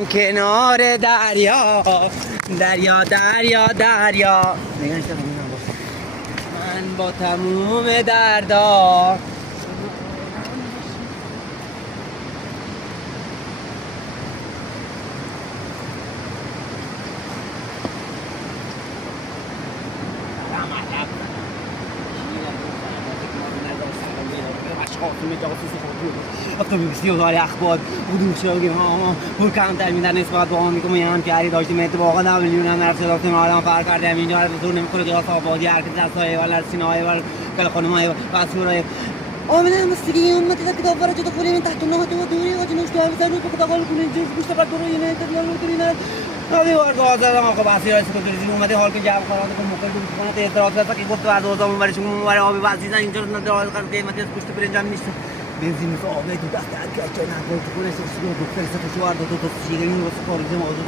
کنار دریا دریا دریا دریا من با تموم دردا اتوبوسی اخبار بودیم شوگیم ها پول کمتر میدن نسبت به آن میگم هم کاری داشتیم اتفاقا نه میلیون نرفت رفت ما الان فرق کردیم اینجا رو زور نمیخوره که آبادی هر کی دستای ولا سینای ولا کل خانمای واسورای آمنه مستگی امت که داور جو دخول من تحت النهر دوری و جنوش دار زارو که داخل کنین جو گوشت بعد رو اینه تریال هذه ورقه هذا ما خب اصلی راست کنید اومده حال که جواب قرار که موقع بود کنه اعتراض کرد که گفت از اوضاع اونورش اونور آبی واسیزا اینجا نداره قیمت از گوشت برنجام نیست بنزین تو آب دو دست از که نه تو کنه سوسیو دو فرصت شوار دو تا سیگاری واسه کاریم موضوع